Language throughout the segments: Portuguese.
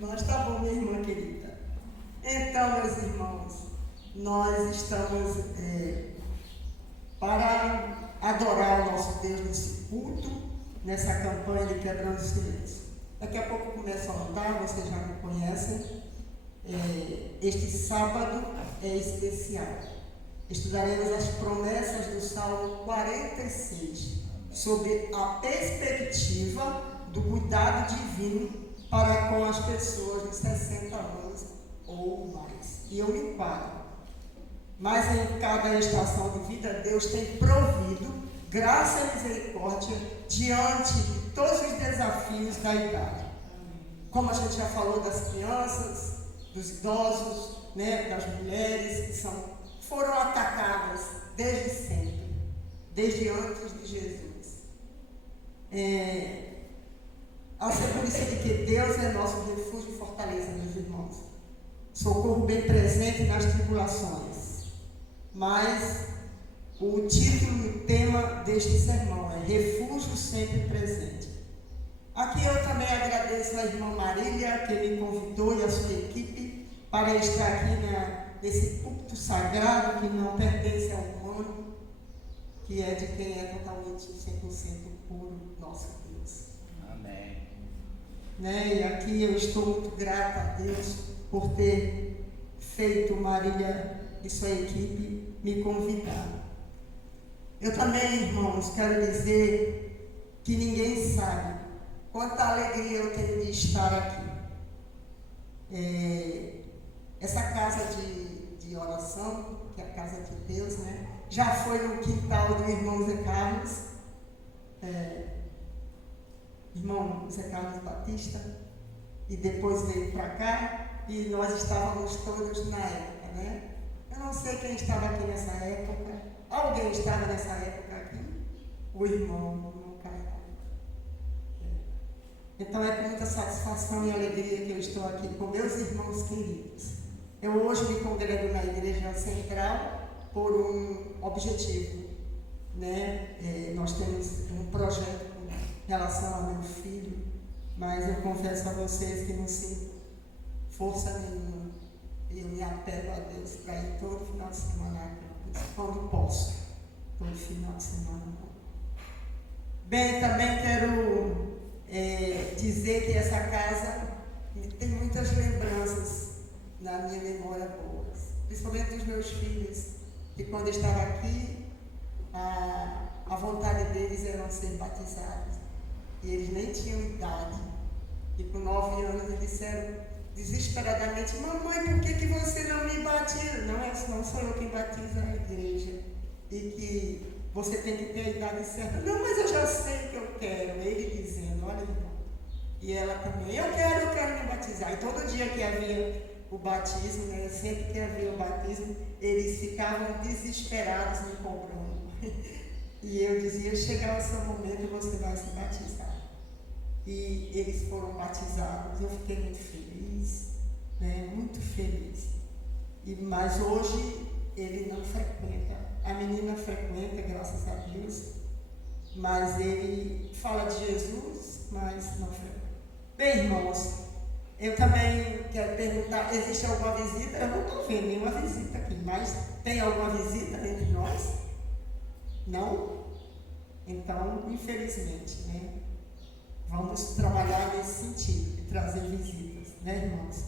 Mas tá bom, minha irmã querida. Então, meus irmãos, nós estamos para adorar o nosso Deus nesse culto, nessa campanha de Quebrando o Silêncio. Daqui a pouco eu começo a andar, vocês já me conhecem. Este sábado é especial. Estudaremos as promessas do Salmo 46, sobre a perspectiva do cuidado divino para com as pessoas de 60 anos ou mais. E eu me enquadro. Mas em cada estação de vida, Deus tem provido graça e misericórdia diante de todos os desafios da idade. Como a gente já falou das crianças, dos idosos, das mulheres que foram atacadas desde sempre, desde antes de Jesus. A segurança de que Deus é nosso refúgio e fortaleza, meus irmãos. Socorro bem presente nas tribulações. Mas o título e o tema deste sermão é Refúgio sempre presente. Aqui eu também agradeço a irmã Marília, que me convidou, e a sua equipe para estar aqui nesse púlpito sagrado que não pertence ao humano, que é de quem é totalmente 100% puro, nosso Deus. Amém. E aqui eu estou muito grata a Deus por ter feito Marília e sua equipe me convidar. Eu também, irmãos, quero dizer que ninguém sabe quanta alegria eu tenho de estar aqui. Essa casa de oração, que é a casa de Deus, já foi no quintal do irmão Zé Carlos, irmão Zé Carlos Batista, e depois veio para cá, e nós estávamos todos na época, Eu não sei quem estava aqui nessa época. Alguém estava nessa época aqui? O irmão Caio. Então é com muita satisfação e alegria que eu estou aqui com meus irmãos queridos. Eu hoje me congrego na Igreja Central por um objetivo, nós temos um projeto com relação ao meu filho, mas eu confesso a vocês que não sinto força nenhuma. Eu me apego a Deus para ir todo final de semana quando posso, todo final de semana. Bem, também quero dizer que essa casa tem muitas lembranças na minha memória boas, principalmente dos meus filhos, que quando eu estava aqui, a vontade deles era ser batizados, e eles nem tinham idade, e com 9 anos eles disseram desesperadamente: mamãe, por que você não me batiza? Não sou eu quem batiza a igreja, e que você tem que ter a idade certa. Não, mas eu já sei que eu quero. Ele dizendo: olha, irmão, e ela também: eu quero me batizar. E todo dia que havia o batismo, sempre que havia o batismo, eles ficavam desesperados me cobrando. E eu dizia: chegar o seu momento, você vai se batizar. E eles foram batizados. Eu fiquei muito feliz, muito feliz. Mas hoje ele não frequenta. A menina frequenta, graças a Deus, mas ele fala de Jesus, mas não frequenta. Bem, irmãos, eu também quero perguntar: existe alguma visita? Eu não estou vendo nenhuma visita aqui, mas tem alguma visita entre nós? Não? Então, infelizmente, vamos trabalhar nesse sentido, de trazer visitas, irmãos?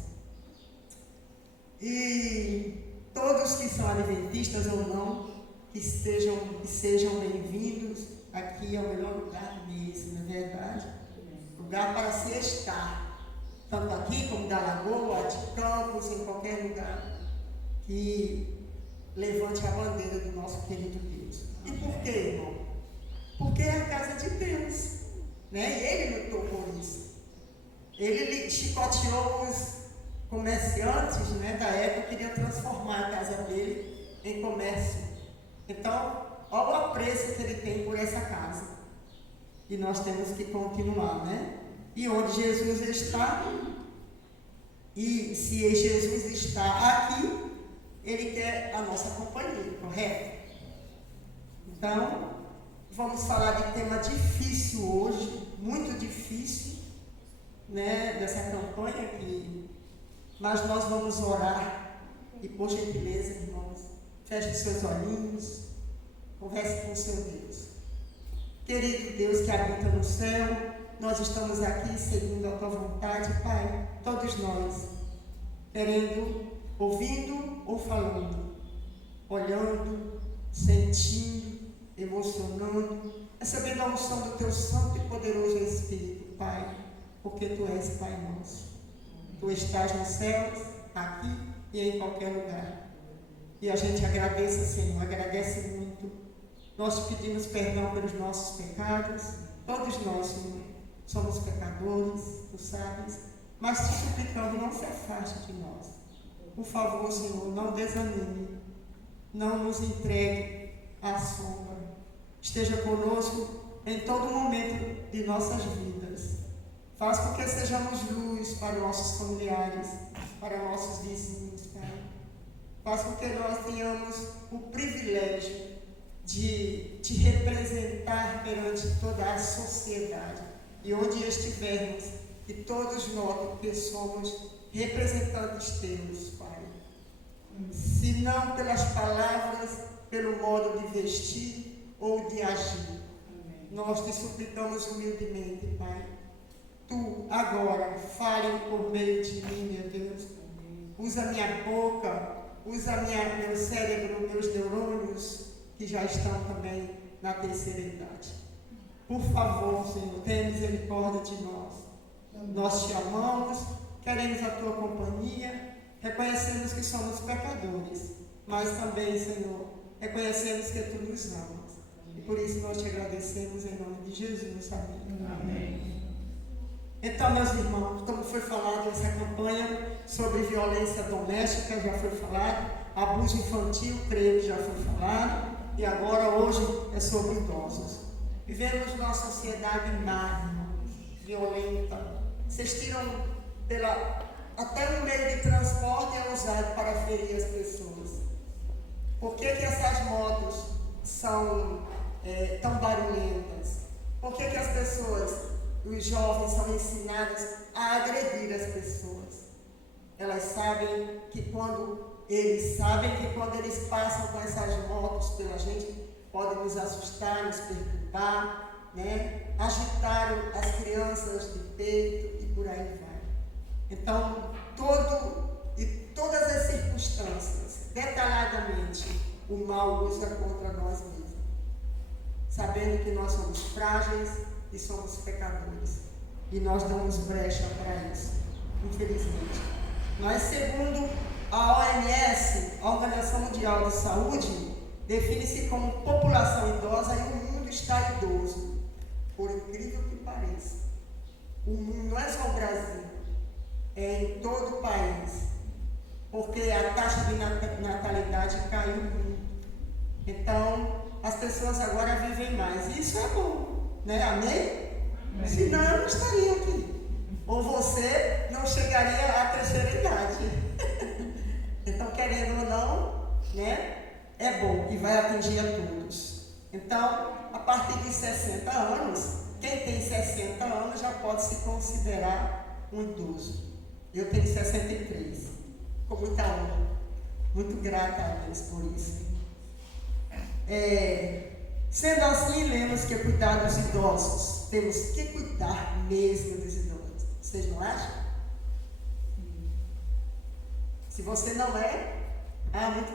E todos que são adventistas ou não, que sejam bem-vindos. Aqui é o melhor lugar mesmo, não é verdade? Lugar para se estar, tanto aqui como da Lagoa, de Campos, em qualquer lugar que levante a bandeira do nosso querido Deus. E por quê, irmão? Porque é a casa de Deus, E ele lutou por isso. Ele chicoteou os comerciantes, da época, que queriam transformar a casa dele em comércio. Então, olha o apreço que ele tem por essa casa. E nós temos que continuar, E onde Jesus está, e se Jesus está aqui, ele quer a nossa companhia, correto? Então, vamos falar de tema difícil hoje, muito difícil, né, dessa campanha aqui, mas nós vamos orar e, por gentileza, irmãos, feche seus olhinhos, converse com o seu Deus. Querido Deus que habita no céu, nós estamos aqui seguindo a tua vontade, Pai, todos nós, querendo, ouvindo ou falando, olhando, sentindo, emocionando, recebendo a unção do teu santo e poderoso Espírito, Pai, porque tu és Pai nosso. Tu estás nos céus, aqui e em qualquer lugar. E a gente agradece, Senhor, agradece muito. Nós te pedimos perdão pelos nossos pecados, todos nós, Senhor, somos pecadores, tu sabes, mas te suplicamos, não se afaste de nós. Por favor, Senhor, não desanime, não nos entregue à sombra. Esteja conosco em todo momento de nossas vidas. Faz com que sejamos luz para nossos familiares, para nossos vizinhos, Pai. Faz com que nós tenhamos o privilégio de te representar perante toda a sociedade. E onde estivermos, que todos notem que somos representantes teus, Pai. Se não pelas palavras, pelo modo de vestir ou de agir. Nós te suplicamos humildemente, Pai. Tu, agora, fale por meio de mim, meu Deus. Usa minha boca, usa meu cérebro, meus neurônios, que já estão também na terceira idade. Por favor, Senhor, tenha misericórdia de nós. Nós te amamos, queremos a tua companhia, reconhecemos que somos pecadores, mas também, Senhor, reconhecemos que tu nos amas. E por isso nós te agradecemos em nome de Jesus. Amém. Amém. Então, meus irmãos, como foi falado nessa campanha sobre violência doméstica, já foi falado, abuso infantil, creio que já foi falado, e agora, hoje, é sobre idosos. Vivemos numa sociedade má, violenta. Vocês tiram até um meio de transporte é usado para ferir as pessoas. Por que essas motos são tão barulhentas? Por que as pessoas, os jovens, são ensinados a agredir as pessoas? Elas sabem que quando eles passam com essas motos pela gente, podem nos assustar, nos perturbar, né? Agitar as crianças de peito e por aí vai. Então, todas as circunstâncias, detalhadamente, o mal usa contra nós mesmos, sabendo que nós somos frágeis e somos pecadores, e nós damos brecha para isso, infelizmente. Mas, segundo a OMS, a Organização Mundial de Saúde, define-se como população idosa e o mundo está idoso, por incrível que pareça. O mundo não é só o Brasil, é em todo o país, porque a taxa de natalidade caiu muito. Então, as pessoas agora vivem mais. Isso é bom, né? Amém? Senão eu não estaria aqui. Ou você não chegaria à terceira idade. Então, querendo ou não, né? É bom e vai atingir a todos. Então, a partir de 60 anos, quem tem 60 anos já pode se considerar um idoso. Eu tenho 63, com muita honra, muito grata a Deus por isso. Sendo assim, lemos que cuidar dos idosos, temos que cuidar mesmo dos idosos. Vocês não acham? Se você não é,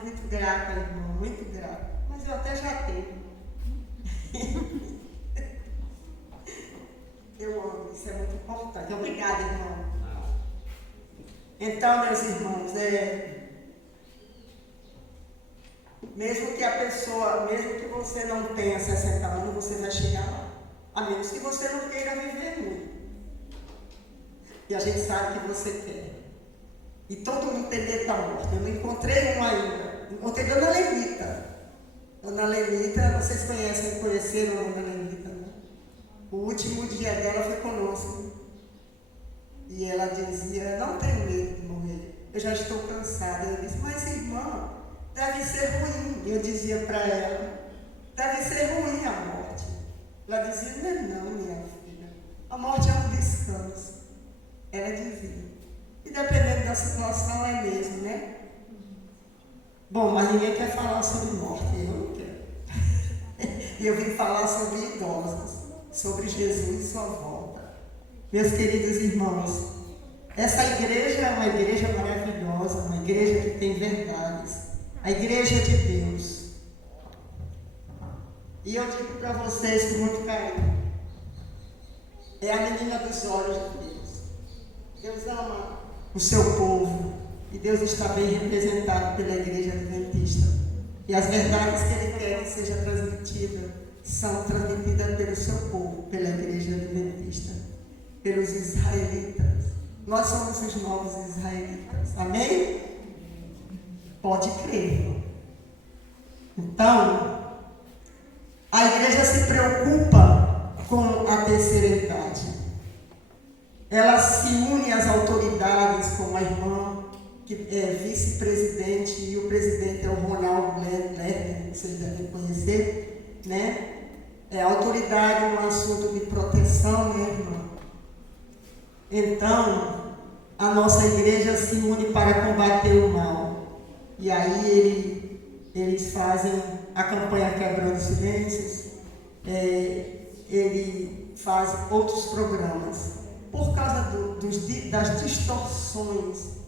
muito grata, irmão, muito grata. Mas eu até já tenho. Eu amo, isso é muito importante. Obrigada, irmão. Então, meus irmãos, mesmo que você não tenha 60 anos, você vai chegar lá. A menos que você não queira viver muito. E a gente sabe que você quer. E todo mundo tem medo da morte. Eu não encontrei um ainda. Encontrei Dona Lenita. Dona Lenita, vocês conheceram a Dona Lenita, né? O último dia dela foi conosco. E ela dizia, não tenho medo de morrer. Eu já estou cansada. Eu disse, mas irmã, deve ser ruim. Eu dizia para ela, deve ser ruim a morte. Ela dizia, não, minha filha. A morte é um descanso. Ela dizia. E dependendo da situação é mesmo, né? Bom, mas ninguém quer falar sobre morte, eu não quero. E eu vim falar sobre idosos, sobre Jesus e sua volta. Meus queridos irmãos, essa igreja é uma igreja maravilhosa, uma igreja que tem verdades, a igreja de Deus. E eu digo para vocês com muito carinho, é a menina dos olhos de Deus. Deus ama o seu povo e Deus está bem representado pela igreja adventista. E as verdades que Ele quer que seja transmitida são transmitidas pelo seu povo, pela igreja adventista, pelos israelitas. Nós somos os novos israelitas. Amém? Pode crer. Então, a igreja se preocupa com a terceira idade. Ela se une às autoridades, como a irmã, que é vice-presidente, e o presidente é o Ronaldo Lerner, que vocês devem conhecer, né? É autoridade no assunto de proteção, né, irmã? Então, a nossa igreja se une para combater o mal. E aí eles fazem a campanha Quebrando Silêncios, ele faz outros programas. Por causa das distorções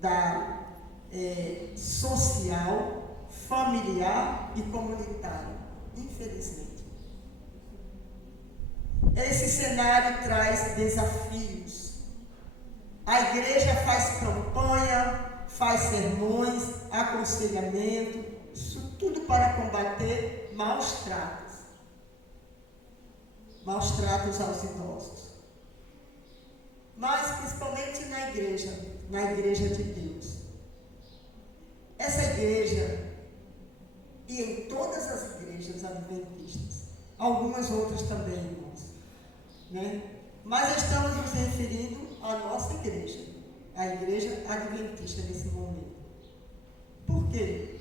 da social, familiar e comunitária, infelizmente. Esse cenário traz desafios. A igreja faz campanha, faz sermões, aconselhamento, isso tudo para combater maus tratos aos idosos. Mas principalmente na igreja de Deus. Essa igreja, e em todas as igrejas adventistas, algumas outras também, irmãos, né? Mas estamos nos referindo à nossa igreja, a igreja adventista nesse momento. Por quê?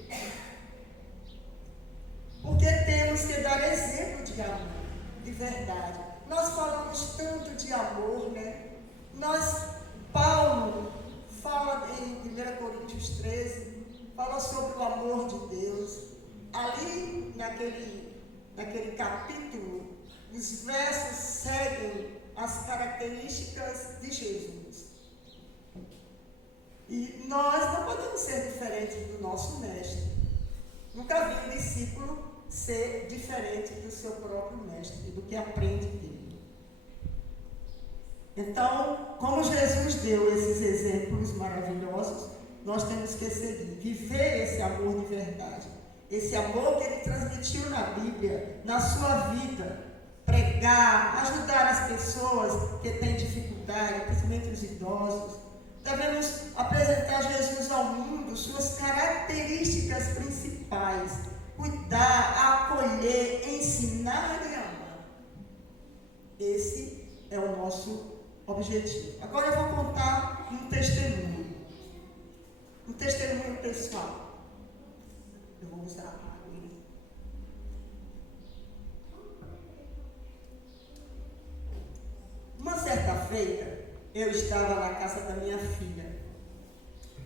Porque temos que dar exemplo de amor, de verdade. Nós falamos tanto de amor, né? Paulo fala em 1 Coríntios 13, fala sobre o amor de Deus. Ali, naquele capítulo, os versos seguem as características de Jesus. E nós não podemos ser diferentes do nosso mestre. Nunca vi um discípulo ser diferente do seu próprio mestre, do que aprende dele. Então, como Jesus deu esses exemplos maravilhosos, nós temos que seguir, viver esse amor de verdade. Esse amor que Ele transmitiu na Bíblia, na sua vida. Pregar, ajudar as pessoas que têm dificuldade, principalmente os idosos. Devemos apresentar Jesus ao mundo, suas características principais. Cuidar, acolher, ensinar e amar. Esse é o nosso objetivo. Agora eu vou contar um testemunho pessoal. Eu vou usar a água. Uma certa feita, eu estava na casa da minha filha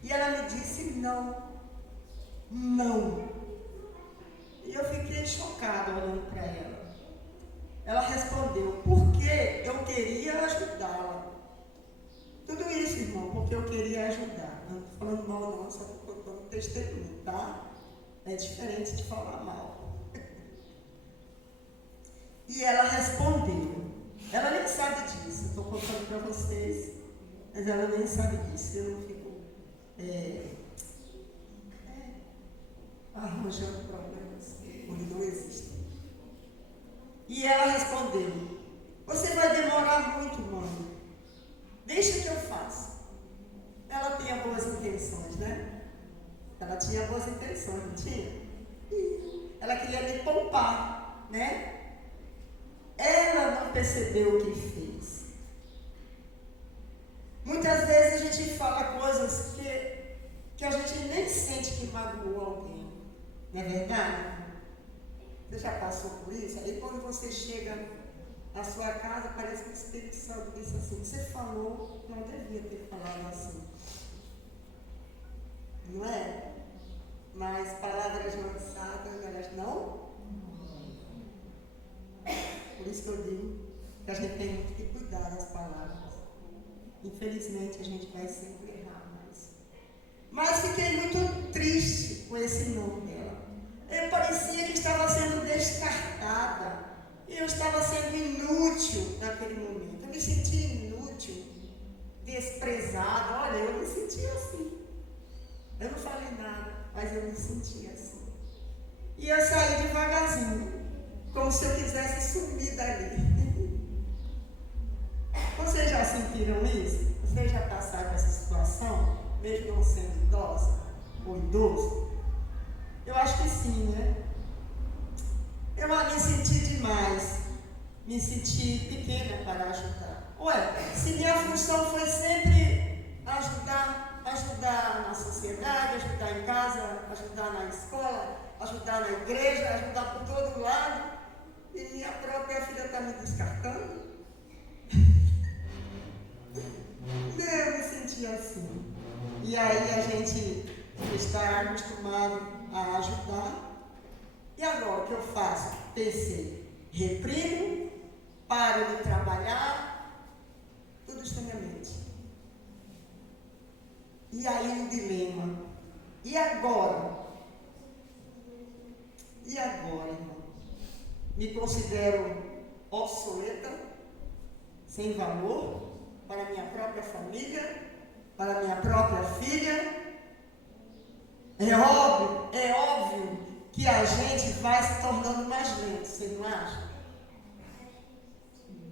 e ela me disse não. E eu fiquei chocada olhando para ela. Ela respondeu, porque eu queria ajudá-la. Tudo isso, irmão, porque eu queria ajudar. Não estou falando mal não, só estou contando testemunho, tá? É diferente de falar mal. E ela respondeu. Ela nem sabe disso, estou contando para vocês, mas ela nem sabe disso. Eu não fico arranjando problemas onde não existem. E ela respondeu, você vai demorar muito, mãe. Deixa que eu faço. Ela tinha boas intenções, né? Ela tinha boas intenções, não tinha? Ela queria me poupar, né? Ela não percebeu o que fez. Muitas vezes a gente fala coisas que a gente nem sente que magoou alguém. Não é verdade? Você já passou por isso? Aí quando você chega a na sua casa, parece que o Espírito Santo disse assim, você falou, não devia ter falado assim. Não é? Mas palavras lançadas, elas não. Por isso que eu digo que a gente tem muito que cuidar das palavras. Infelizmente a gente vai sempre errar mais. Mas fiquei muito triste com esse nome dela. Eu parecia que estava sendo descartada. Eu estava sendo inútil naquele momento. Eu me senti inútil, desprezada. Olha, eu me senti assim. Eu não falei nada, mas eu me senti assim. E eu saí devagarzinho, como se eu quisesse sumir dali. Vocês já sentiram isso? Vocês já passaram essa situação, mesmo não sendo idosa ou idoso? Eu acho que sim, né? Eu me senti demais, me senti pequena para ajudar. Ué, se minha função foi sempre ajudar na sociedade, ajudar em casa, ajudar na escola, ajudar na igreja, ajudar por todo lado, e minha própria filha está me descartando? Eu me senti assim. E aí a gente está acostumado a ajudar. E agora o que eu faço? Pensei, reprimo, paro de trabalhar, tudo está na mente. E aí um dilema. E agora? E agora, irmão? Me considero obsoleta, sem valor, para minha própria família, para minha própria filha. É óbvio que a gente vai se tornando mais lento, você não acha?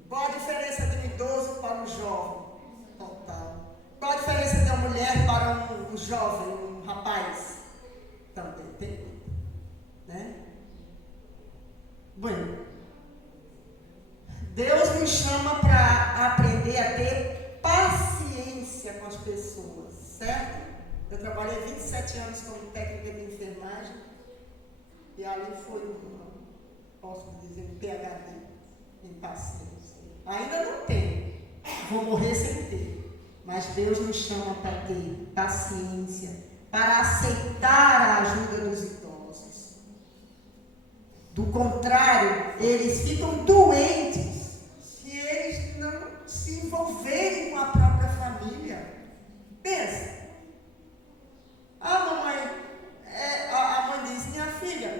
Qual a diferença de um idoso para um jovem? Total. Qual a diferença de uma mulher para um jovem, um rapaz? Também tem, né? Bom, Deus nos chama para aprender a ter paciência com as pessoas, certo? Eu trabalhei 27 anos como técnica de enfermagem e ali foi posso dizer, um PhD em paciência. Ainda não tenho, vou morrer sem ter, mas Deus nos chama para ter paciência, para aceitar a ajuda dos idosos. Do contrário, eles ficam doentes se eles não se envolverem com a própria família. Pensa. A mãe diz, minha filha,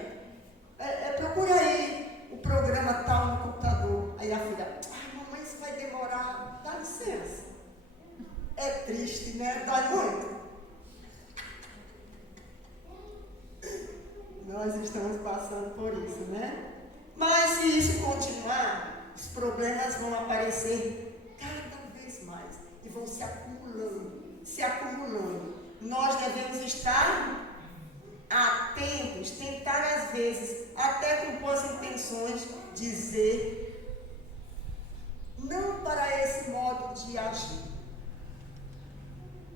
procura aí o programa tal no computador. Aí a filha, mamãe, isso vai demorar, dá licença. É triste, né? Dói muito. Nós estamos passando por isso, né? Mas se isso continuar, os problemas vão aparecer cada vez mais e vão se acumulando. Nós devemos estar atentos, tentar às vezes, até com boas intenções, dizer não para esse modo de agir.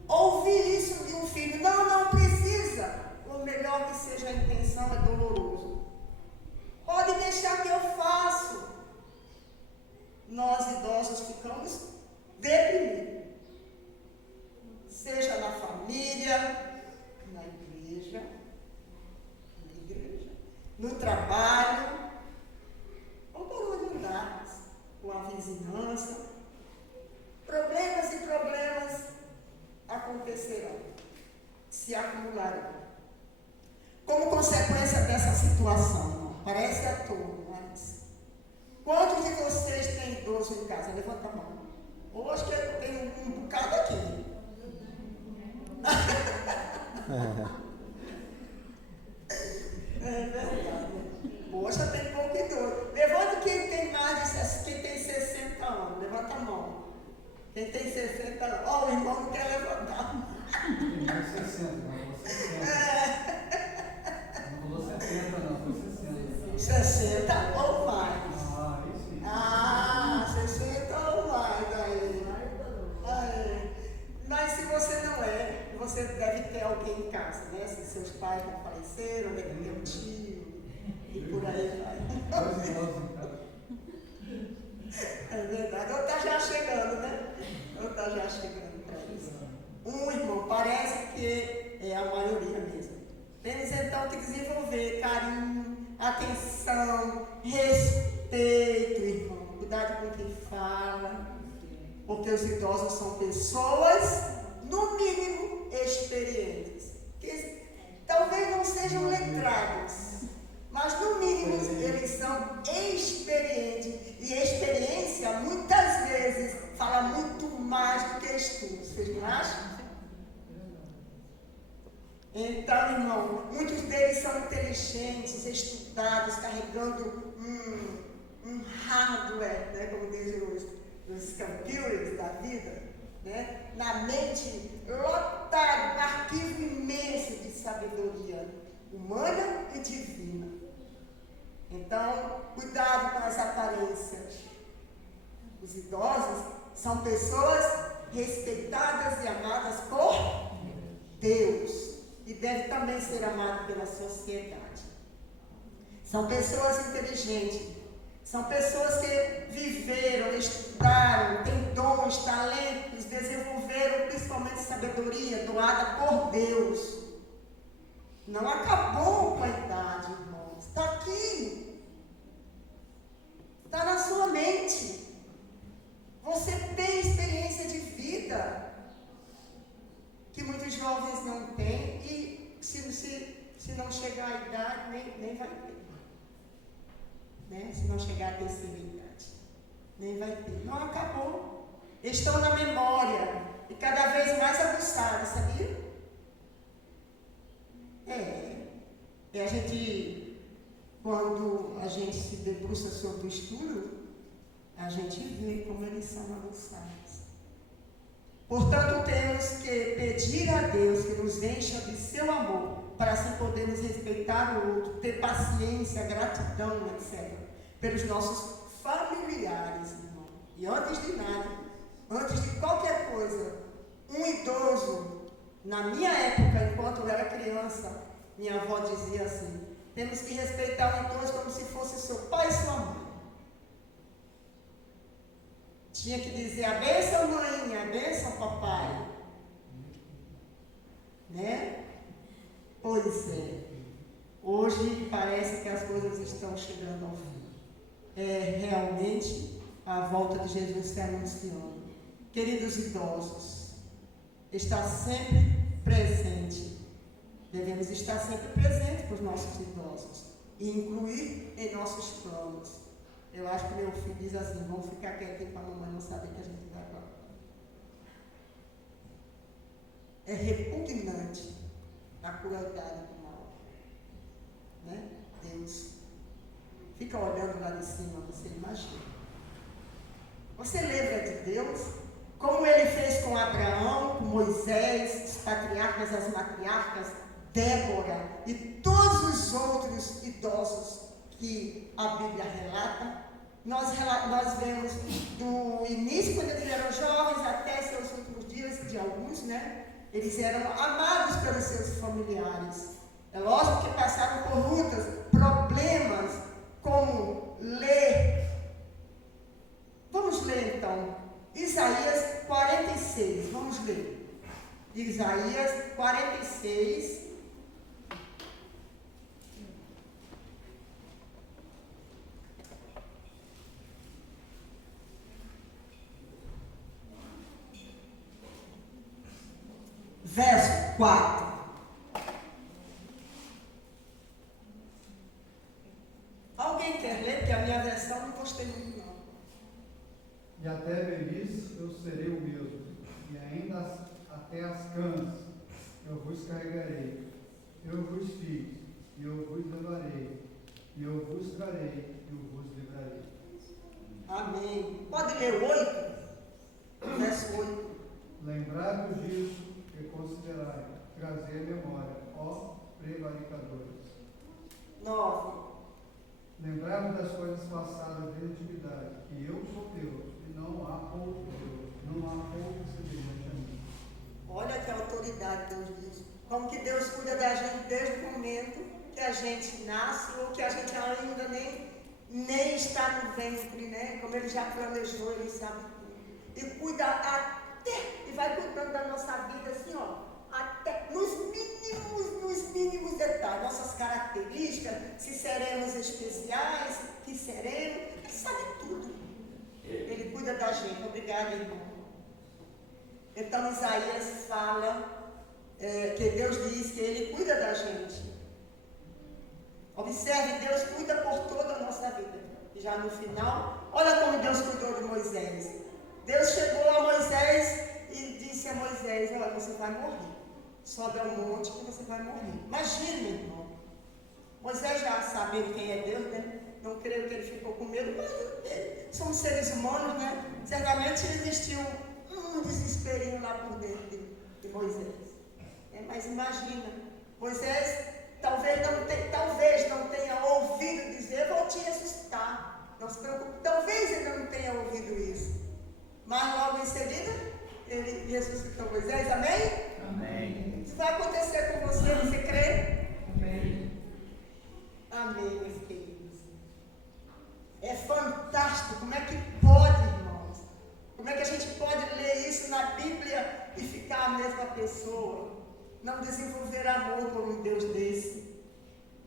Ouvir isso de um filho, não precisa. Ou melhor que seja a intenção, é doloroso. Pode deixar que eu faço. Nós idosos ficamos deprimidos. Seja na família, na igreja, no trabalho, ou por onde andarmos, com a vizinhança. Problemas e problemas acontecerão, se acumularão. Como consequência dessa situação, parece à toa, mas quantos de vocês têm idoso em casa? Levanta a mão. Ou acho que eu tenho um bocado aqui. É verdade. Poxa, tem pouco idoso. Levanta quem tem mais de quem tem 60 anos. Levanta a mão. Quem tem 60 anos. Ó, o irmão não quer levantar. Tem mais 60, não foi 60. Não falou 70, não, foi 60. 60 ou mais. Ah, isso. 60 ou mais aí. Mas se você não é, você deve ter alguém em casa, né? Se seus pais não faleceram, deve ter um tio e por aí vai. parece que é a maioria mesmo. Temos então que desenvolver carinho, atenção, respeito, irmão. Cuidado com quem fala, porque os idosos são pessoas, no mínimo, experientes. Que talvez não sejam letrados, mas no mínimo eles são experientes. E experiência, muitas vezes, fala muito mais do que estudos. Vocês não acham? Então, irmão, muitos deles são inteligentes, estudados, carregando um hardware, né, como dizem os computers da vida, né, na mente, lotado, um arquivo imenso de sabedoria humana e divina. Então, cuidado com as aparências. Os idosos são pessoas respeitadas e amadas por Deus. E deve também ser amado pela sociedade. São pessoas inteligentes, são pessoas que viveram, estudaram, têm dons, talentos, desenvolveram principalmente sabedoria doada por Deus. Não acabou com a idade, irmãos. Está aqui. Está na sua mente. Você tem experiência de vida que muitos jovens não têm e se não chegar à idade, nem vai ter. Né? Se não chegar à terceira idade, nem vai ter. Não acabou. Estão na memória e cada vez mais aguçados, sabia? E a gente, quando a gente se debruça sobre o estudo, a gente vê como eles são aguçados. Portanto, temos que pedir a Deus que nos encha de seu amor, para assim podermos respeitar o outro, ter paciência, gratidão, etc. Pelos nossos familiares, irmão. E antes de nada, antes de qualquer coisa, um idoso, na minha época, enquanto eu era criança, minha avó dizia assim: temos que respeitar o idoso como se fosse seu pai e sua mãe. Tinha que dizer a bênção, mãe, a bênção, papai. Né? Pois é. Hoje parece que as coisas estão chegando ao fim. É realmente a volta de Jesus se anunciando. Queridos idosos, está sempre presente. Devemos estar sempre presentes para os nossos idosos e incluir em nossos planos. Eu acho que meu filho diz assim: vamos ficar quietinho para a mamãe não saber que a gente vai agora. É repugnante a crueldade do mal. Né? Deus fica olhando lá de cima, você imagina. Você lembra de Deus? Como ele fez com Abraão, com Moisés, os patriarcas, as matriarcas, Débora e todos os outros idosos que a Bíblia relata. Nós vemos do início, quando eles eram jovens, até seus últimos dias, de alguns, né? Eles eram amados pelos seus familiares. É lógico que passaram por lutas, problemas, como ler. Vamos ler então, Isaías 46, vamos ler. Isaías 46. Verso 4. Alguém quer ler? Porque a minha versão não gostei muito, não. E até velhice eu serei o mesmo, e ainda até as canas eu vos carregarei. Eu vos fiz, e eu vos levarei, e eu vos trarei, e eu vos livrarei. Amém. Pode ler o 8? Verso 8. Lembrai-vos disso e considerai, trazer memória, ó prevaricadores. 9. Lembrai-vos das coisas passadas da antiguidade, que eu sou Deus, e não há outro Deus, não há outro semelhante a mim. Olha que autoridade Deus diz. Como que Deus cuida da gente desde o momento que a gente nasce, ou que a gente ainda nem está no ventre, né? Como Ele já planejou, Ele sabe tudo. E cuida até, e vai cuidando da nossa vida assim, ó, características, se seremos especiais, que seremos, Ele sabe tudo. Ele cuida da gente. Obrigada, irmão. Então Isaías fala que Deus diz que Ele cuida da gente. Observe, Deus cuida por toda a nossa vida. E já no final, olha como Deus cuidou de Moisés. Deus chegou a Moisés e disse a Moisés: olha, você vai morrer. Sobe ao monte que você vai morrer. Imagina, irmão. Moisés já sabendo quem é Deus, né? Não creio que ele ficou com medo, mas somos seres humanos, né? Certamente existiu um desesperinho lá por dentro de Moisés. Mas imagina, Moisés talvez não tenha ouvido dizer: vou te ressuscitar. Não se preocupe, talvez ele não tenha ouvido isso. Mas logo em seguida, ele ressuscitou Moisés, amém? Amém. Isso vai acontecer com você, você crê? Amém. Amém, meus queridos. É fantástico. Como é que pode, irmãos? Como é que a gente pode ler isso na Bíblia e ficar a mesma pessoa? Não desenvolver amor por um Deus desse.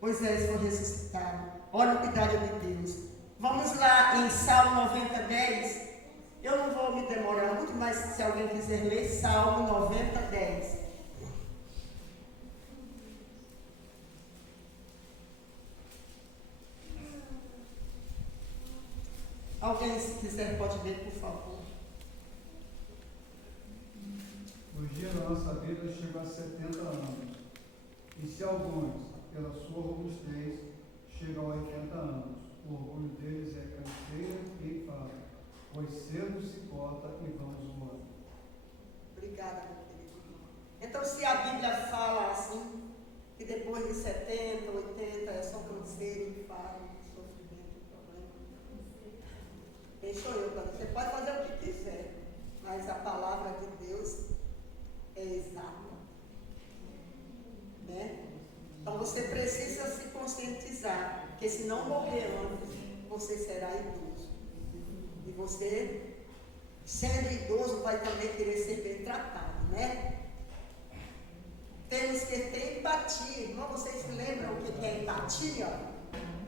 Moisés foi ressuscitado. Olha o cuidado de Deus. Vamos lá em Salmo 90, 10. Eu não vou me demorar muito, mas se alguém quiser ler, Salmo 90, 10. Alguém, se quiser, pode ler, por favor. O dia da nossa vida chega a 70 anos. E se alguns, pela sua robustez, chegam a 80 anos, o orgulho deles é canseira e enfado, pois cedo se corta e vamos voando. Obrigada, meu querido irmão. Então, se a Bíblia fala assim, que depois de 70, 80 é só canseiro, enfado, sofrimento, problema. Quem sou eu? Você pode fazer o que quiser, mas a palavra de Deus é exata. Né? Então você precisa se conscientizar, que se não morrer antes, você será idoso. E você, sendo idoso, vai também querer ser bem tratado, né? Temos que ter empatia. Irmão, vocês se lembram o que é empatia?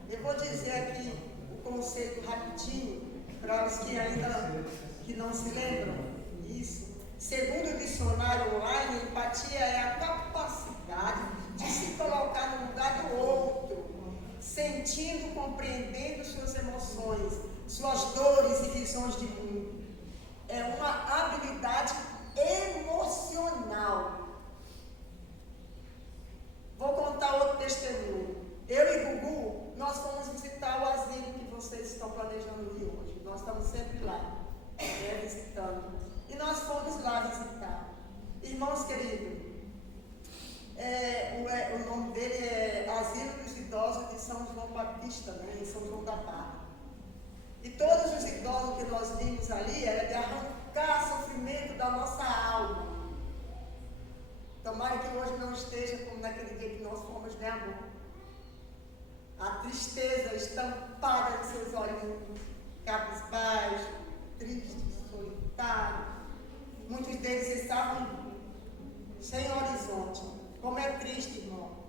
Eu vou dizer aqui o conceito rapidinho, para os que ainda não se lembram. Isso. Segundo o dicionário online, empatia é a capacidade de se colocar no lugar do outro, sentindo, compreendendo suas emoções, suas dores e visões de mundo. É uma habilidade emocional. Vou contar outro testemunho. Eu e Gugu, nós fomos visitar o asilo que vocês estão planejando ir hoje. Nós estamos sempre lá, visitando. E nós fomos lá visitar. Irmãos queridos, o nome dele é Asilo dos Idosos de São João Batista, né, em São João da Barra. E todos os idosos que nós vimos ali era de arrancar sofrimento da nossa alma. Tomara que hoje não esteja como naquele dia que nós fomos, né, amor? A tristeza estampada nos seus olhinhos, cabisbaixo, triste, solitário. Muitos deles estavam sem horizonte. Como é triste, irmão.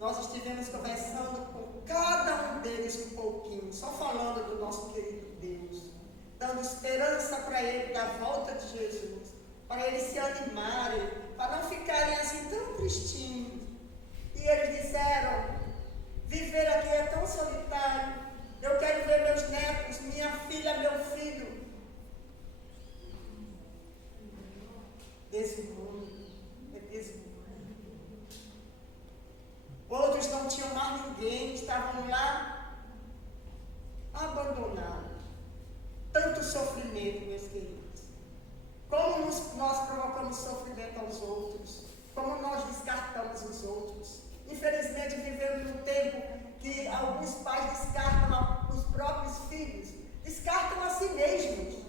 Nós estivemos conversando com cada um deles um pouquinho, só falando do nosso querido Deus, dando esperança para ele da volta de Jesus, para eles se animarem, para não ficarem assim tão tristinhos. E eles disseram: viver aqui é tão solitário, eu quero ver meus netos, minha filha, meu filho. Desse mundo, desse mundo. Outros não tinham mais ninguém, estavam lá abandonados. Tanto sofrimento, meus queridos. Como nós provocamos sofrimento aos outros, como nós descartamos os outros. Infelizmente, vivemos num tempo que alguns pais descartam os próprios filhos, descartam a si mesmos.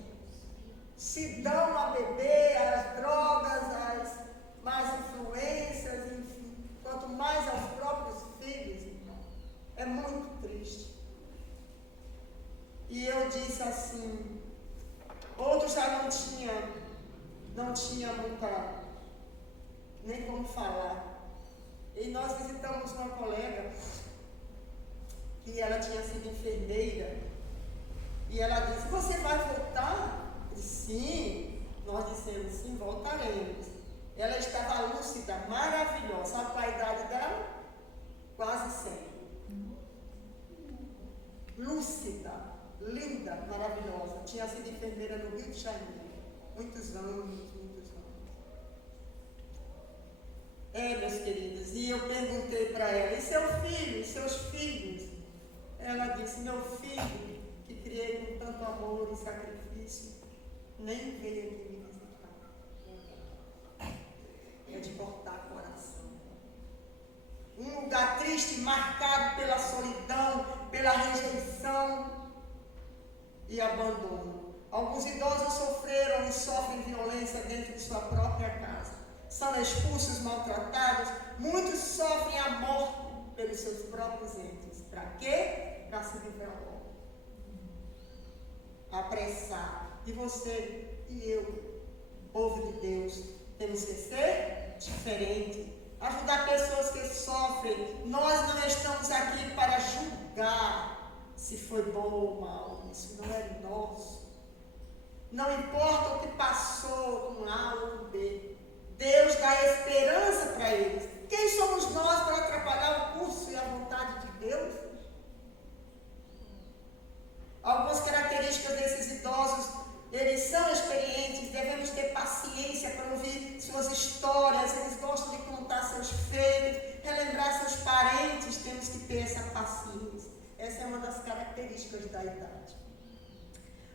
Se dão a beber, as drogas, as más influências, enfim, quanto mais aos próprios filhos, então, é muito triste. E eu disse assim, outros já não tinha muita, nem como falar. E nós visitamos uma colega que ela tinha sido enfermeira, e ela disse, você vai voltar? Eu disse, sim, nós dissemos, sim, voltaremos. Ela estava lúcida, maravilhosa, sabe qual a idade dela? Quase 100. Lúcida, linda, maravilhosa, tinha sido enfermeira no Rio de Janeiro, muitos anos. Meus queridos, e eu perguntei para ela, e seu filho, e seus filhos? Ela disse, meu filho, que criei com tanto amor e sacrifício, nem veio aqui me visitar. É de cortar coração. Um lugar triste, marcado pela solidão, pela rejeição e abandono. Alguns idosos sofreram e sofrem violência dentro de sua própria casa. São expulsos, maltratados, muitos sofrem a morte pelos seus próprios entes. Para quê? Para se livrar logo. Apressar. E você e eu, povo de Deus, temos que ser diferente. Ajudar pessoas que sofrem. Nós não estamos aqui para julgar se foi bom ou mal. Isso não é nosso. Não importa o que passou com A ou com B. Deus dá esperança para eles. Quem somos nós para atrapalhar o curso e a vontade de Deus? Algumas características desses idosos, eles são experientes, devemos ter paciência para ouvir suas histórias, eles gostam de contar seus feitos, relembrar seus parentes, temos que ter essa paciência. Essa é uma das características da idade.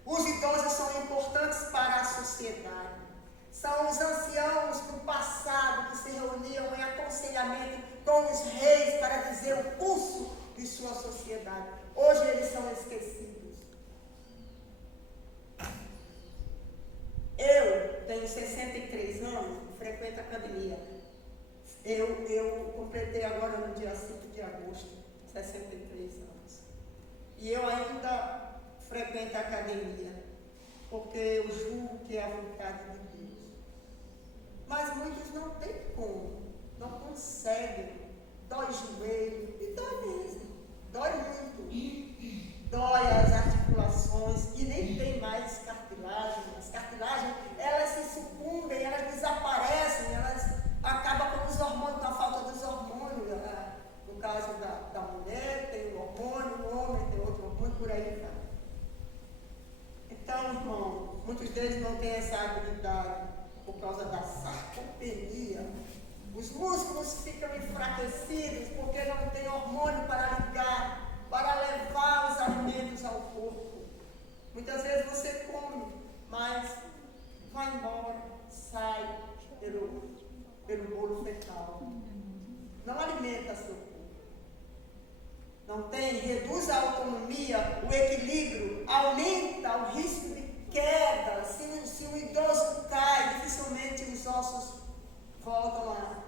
Os idosos são importantes para a sociedade. São os anciãos do passado que se reuniam em aconselhamento com os reis para dizer o curso de sua sociedade. Hoje eles são esquecidos. Eu tenho 63 anos, frequento a academia. Eu completei agora no dia 5 de agosto, 63 anos. E eu ainda frequento a academia, porque eu julgo que é a vontade de Deus. Mas muitos não têm como, não conseguem. Dói joelho, e dói mesmo, dói muito. Dói as articulações e nem tem mais cartilagem. As cartilagens, elas se sucumbem, elas desaparecem, elas acabam com os hormônios, com a falta dos hormônios. No caso da mulher, tem um hormônio, o homem tem outro hormônio, por aí vai. Então, irmão, muitos deles não têm essa habilidade. Por causa da sarcopenia, os músculos ficam enfraquecidos porque não tem hormônio para ligar, para levar os alimentos ao corpo. Muitas vezes você come, mas vai embora, sai pelo bolo fecal. Não alimenta seu corpo. Não tem, reduz a autonomia, o equilíbrio, aumenta o risco de queda. Se o idoso cai, dificilmente os ossos voltam a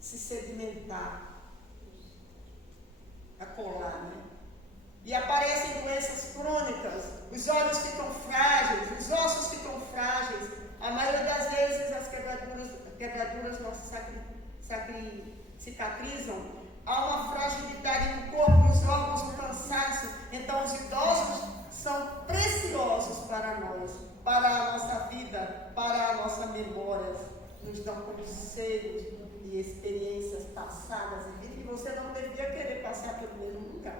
se sedimentar, a colar, E aparecem doenças crônicas, os olhos ficam frágeis, os ossos ficam frágeis. A maioria das vezes as quebraduras não cicatrizam. Há uma fragilidade no corpo, nos órgãos, no cansaço. Então os idosos são preciosos para nós, para a nossa vida, para a nossa memória. Nos dão conselhos e experiências passadas em vida que você não devia querer passar pelo mesmo lugar.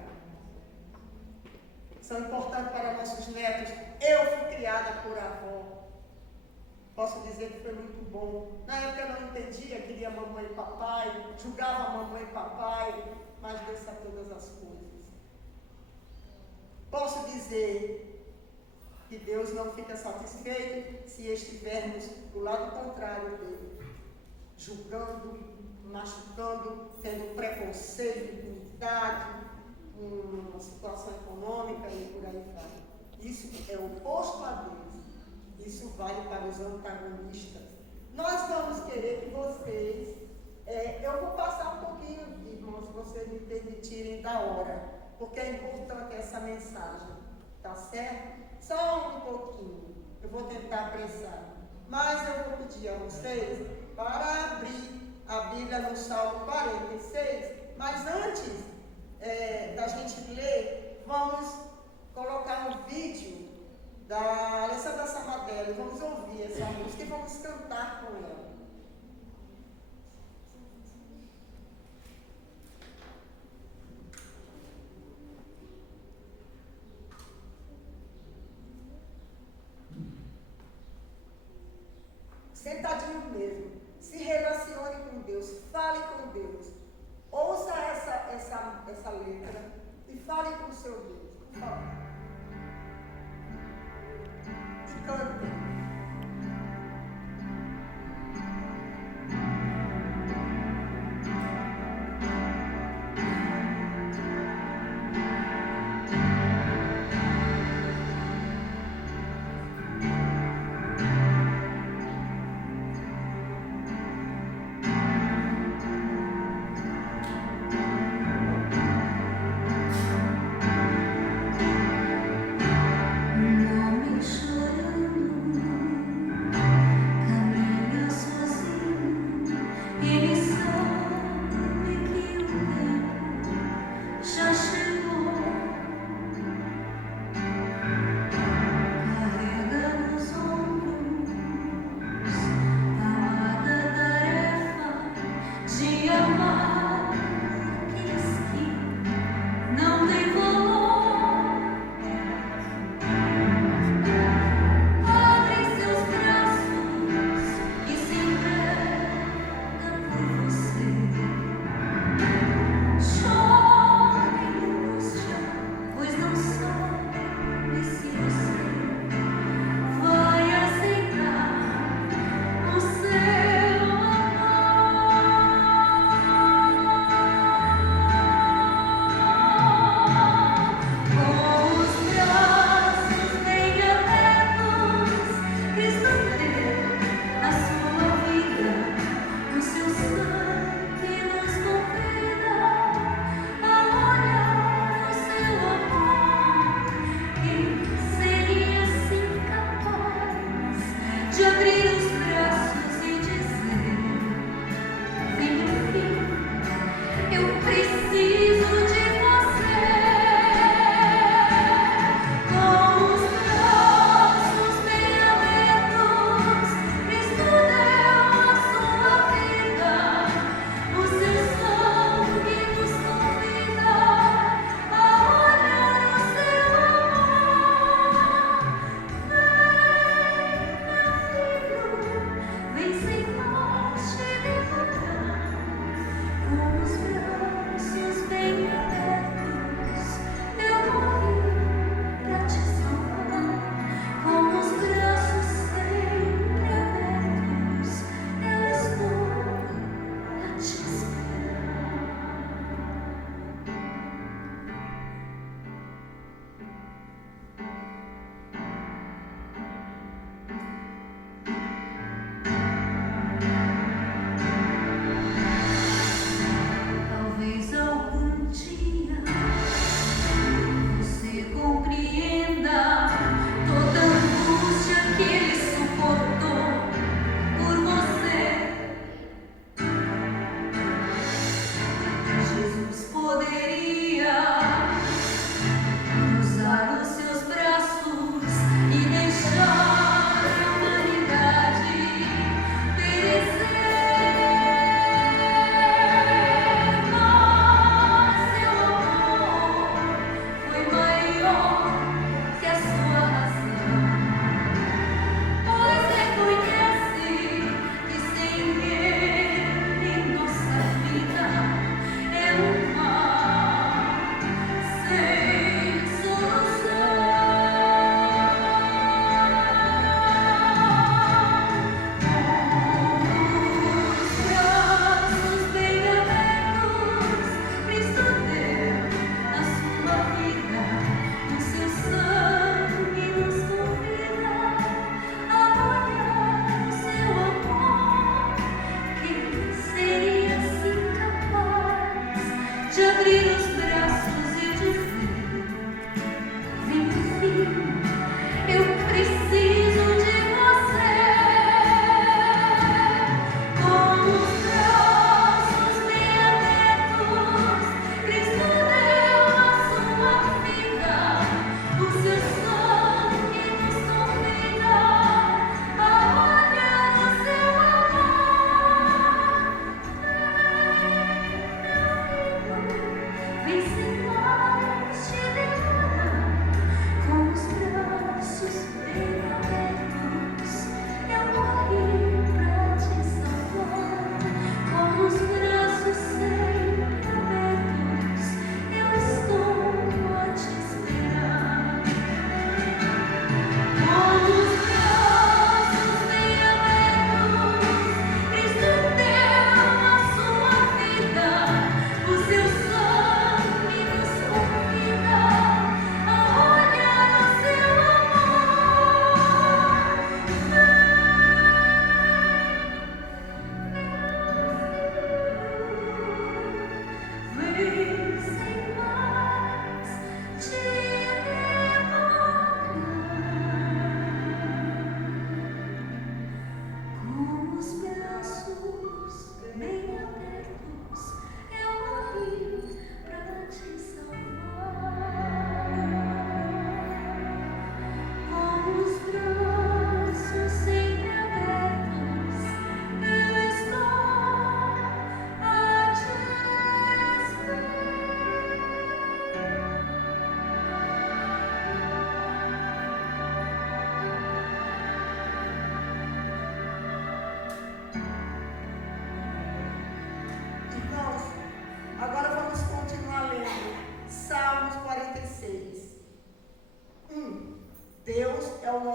São importantes para nossos netos. Eu fui criada por avó. Posso dizer que foi muito bom. Na época eu não entendia, queria mamãe e papai, julgava mamãe e papai, mas Deus sabe todas as coisas. Posso dizer que Deus não fica satisfeito se estivermos do lado contrário dele, julgando, machucando, tendo preconceito, impunidade, uma situação econômica e por aí vai. Isso é oposto a Deus. Isso vale para os antagonistas. Nós vamos querer que vocês... eu vou passar um pouquinho, irmãos, se vocês me permitirem, da hora, porque é importante essa mensagem, tá certo? Só um pouquinho, eu vou tentar apressar. Mas eu vou pedir a vocês para abrir a Bíblia no Salmo 46, mas antes... da gente ler, vamos colocar um vídeo da Alessandra Samadelli, vamos ouvir essa música e vamos cantar com ela. Sentadinho mesmo, se relacione com Deus, fale com Deus, ouça essa letra e fale com o seu Deus, por favor. E cante.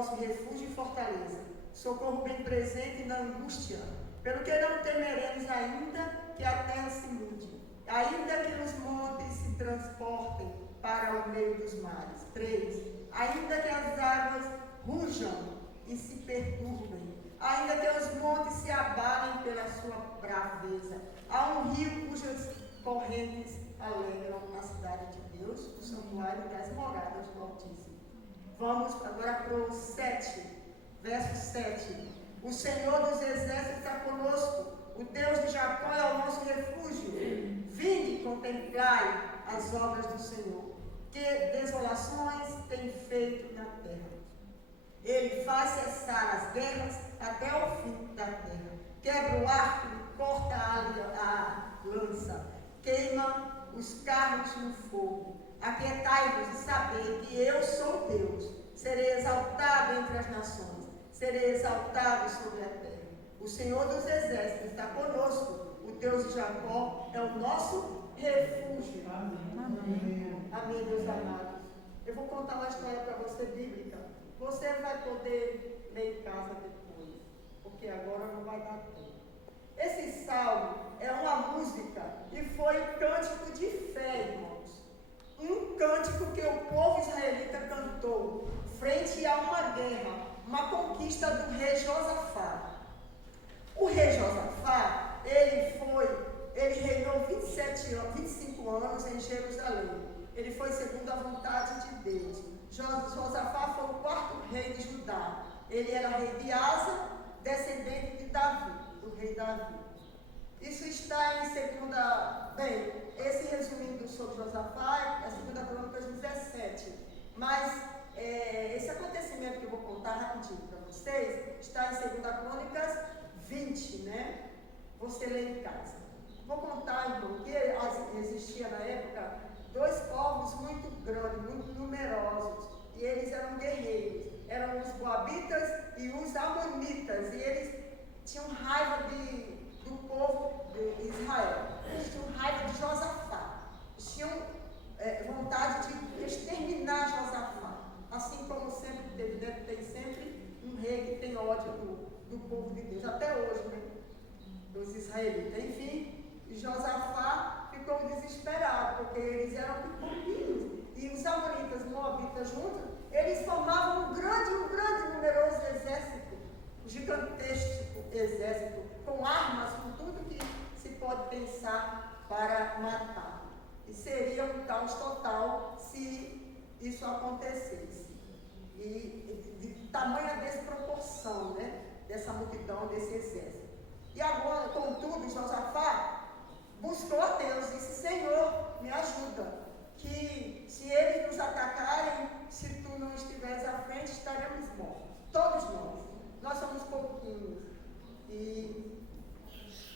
nosso refúgio e fortaleza, socorro bem presente na angústia, pelo que não temeremos ainda que a terra se mude, ainda que os montes se transportem para o meio dos mares. 3. Ainda que as águas rujam e se perturbem, ainda que os montes se abalem pela sua braveza, há um rio cujas correntes alegram a cidade de Deus, o santuário das moradas do Altíssimo. Vamos agora para o 7, verso 7. O Senhor dos exércitos está conosco, o Deus de Jacó é o nosso refúgio. Vinde, contemplai as obras do Senhor, que desolações tem feito na terra. Ele faz cessar as guerras até o fim da terra. Quebra o arco, corta a lança, queima os carros no fogo. Aquietai-vos e sabei que eu sou Deus. Serei exaltado entre as nações, serei exaltado sobre a terra. O Senhor dos exércitos está conosco. O Deus de Jacó é o nosso refúgio. Amém. Amém, meus amados. Eu vou contar uma história para você bíblica. Você vai poder ler em casa depois, porque agora não vai dar tempo. Esse salmo é uma música e foi cântico de fé, irmãos. Um cântico que o povo israelita cantou frente a uma guerra, uma conquista do rei Josafá. O rei Josafá, ele reinou 25 anos em Jerusalém. Ele foi segundo a vontade de Deus. Josafá foi o quarto rei de Judá. Ele era rei de Asa, descendente de Davi, do rei Davi. Isso está em esse resumindo sobre Josafá é 2 Crônicas 17. Mas esse acontecimento que eu vou contar rapidinho para vocês está em 2 Crônicas 20, né? Você lê em casa. Vou contar, irmão, que existia na época 2 povos muito grandes, muito numerosos, e eles eram guerreiros. Eram os moabitas e os amonitas, e eles tinham raiva do povo de Israel. Eles tinham raiva de Josafá. Eles tinham vontade de exterminar Josafá. Assim como sempre teve, né? Tem sempre um rei que tem ódio do povo de Deus, até hoje, né? Dos israelitas. Enfim, Josafá ficou desesperado, porque eles eram pouquinhos. E os amonitas, moabitas juntos, eles formavam um grande numeroso exército, gigantesco exército, com armas, com tudo que se pode pensar para matar. E seria um caos total se isso acontecesse. E de tamanha desproporção, né, dessa multidão, desse exército. E agora, contudo, Josafá buscou a Deus, disse: Senhor, me ajuda, que se eles nos atacarem, se tu não estiveres à frente, estaremos mortos. Todos nós somos pouquinhos. E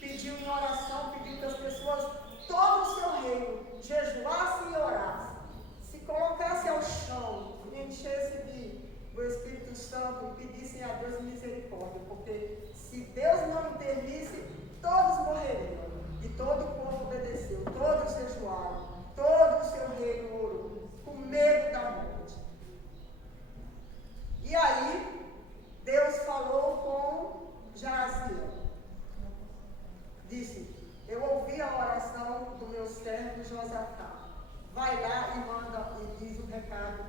pediu em oração, pediu que as pessoas, todo o seu reino, jejuassem e orassem, se colocassem ao chão, enchessem do Espírito Santo e pedissem a Deus misericórdia, porque se Deus não intervisse, todos morreriam. E todo o povo obedeceu, todos jejuaram, todo o seu reino orou, com medo da morte. E aí, Deus falou com Jaziel. Disse: eu ouvi a oração do meu servo Josafá. Vai lá e manda, e diz o recado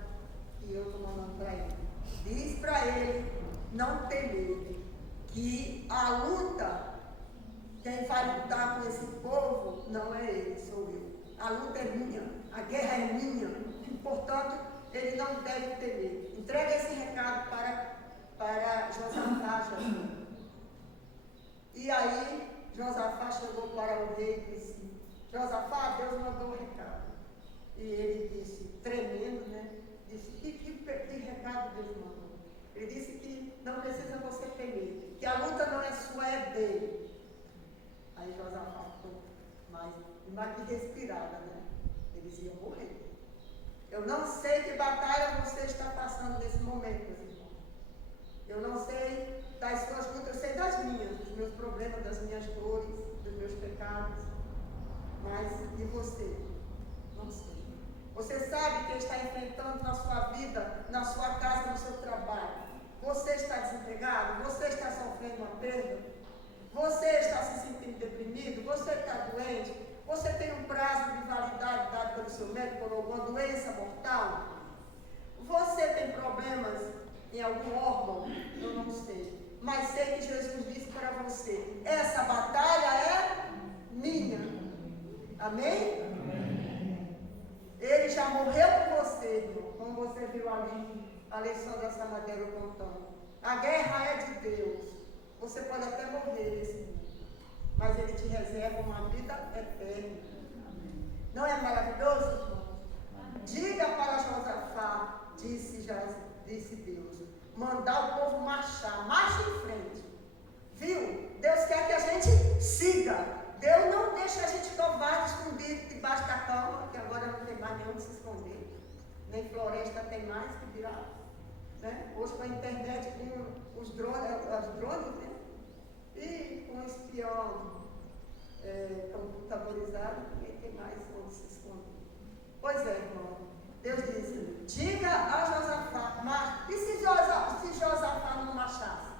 que eu estou mandando para ele. Diz para ele não temer, que a luta, quem vai lutar com esse povo não é ele, sou eu. A luta é minha, a guerra é minha. Portanto, ele não deve temer. Entrega esse recado para Josafá. E aí, Josafá chegou para o rei e disse: Josafá, Deus mandou um recado. E ele disse, tremendo, né? Disse: que recado Deus mandou? Ele disse que não precisa você temer, que a luta não é sua, é dele. Aí Josafá ficou mais que respirada, né? Eles iam morrer. Eu não sei que batalha você está passando nesse momento, meus irmãos. Eu não sei das suas lutas, eu sei das minhas, dos meus problemas, das minhas dores, dos meus pecados. Mas e você? Não sei. Você sabe quem está enfrentando na sua vida, na sua casa, no seu trabalho. Você está desempregado? Você está sofrendo uma perda? Você está se sentindo deprimido? Você está doente? Você tem um prazo de validade dado pelo seu médico por alguma doença mortal? Você tem problemas em algum órgão? Eu não sei. Mas sei que Jesus disse para você: essa batalha é minha. Amém? Ele já morreu por você, irmão, como você viu ali, a lição dessa matéria contando. A guerra é de Deus. Você pode até morrer nesse mundo, mas Ele te reserva uma vida eterna. Não é maravilhoso, irmão? Diga para Josafá, disse Deus, mandar o povo marchar, marcha em frente. Viu? Deus quer que a gente siga. Deus não deixa a gente covarde, escondido debaixo da cama, que agora não tem mais nem onde se esconder. Nem floresta tem mais que virar. Né? Hoje com a internet, com os drones, né? E com o espião computadorizado, ninguém tem mais onde se esconder. Pois é, irmão. Deus disse: diga a Josafá, mas e se Josafá não marchasse?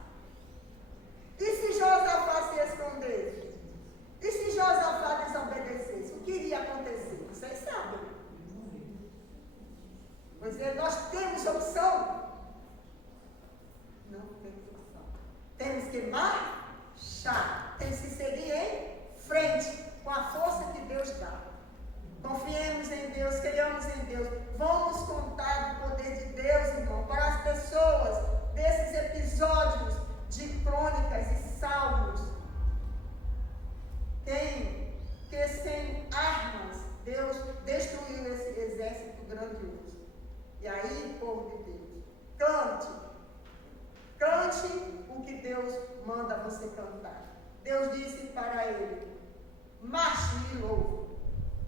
E se Josafá se escondesse? E se Josafá desobedecesse? O que iria acontecer? Vocês sabem. Pois é, nós temos opção? Não temos opção. Temos que marchar. Temos que seguir em frente com a força que Deus dá. Confiemos em Deus, creiamos em Deus. Vamos contar do poder de Deus, irmão, para as pessoas desses episódios de crônicas e salmos. Tem que sem armas Deus destruiu esse exército grandioso. E aí, povo de Deus, cante o que Deus manda você cantar. Deus disse para ele: marche e louve,